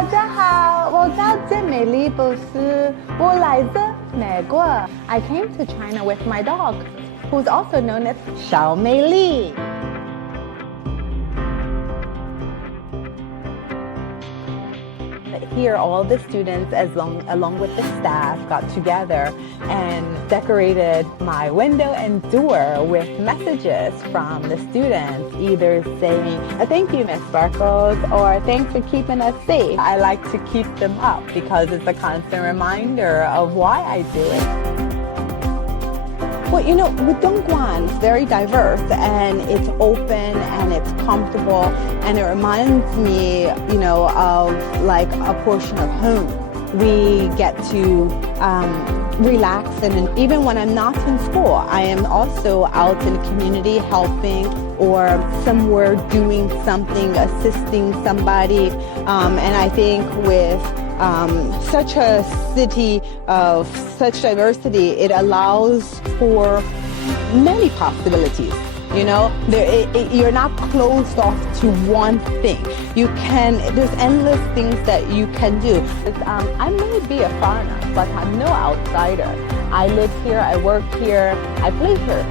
大家好，我叫简美丽博士，我来自美国。I came to China with my dog, who's also known as 小美丽。Here, all the students, along with the staff, got together and decorated my window and door with messages from the students, either saying, "Thank you, Miss Sparkles," or "Thanks for keeping us safe." I like to keep them up because it's a constant reminder of why I do it. Well, you know, with Guآn, it's very diverse and it's open and it's comfortable and it reminds me, you know, of like a portion of home. We get to relax, and even when I'm not in school, I am also out in the community helping or somewhere doing something, assisting somebody. And I think with such a city of such diversity, it allows for many possibilities. You know, you're not closed off to one thing. There's endless things that you can do. I may be a foreigner, but I'm no outsider. I live here, I work here, I play here.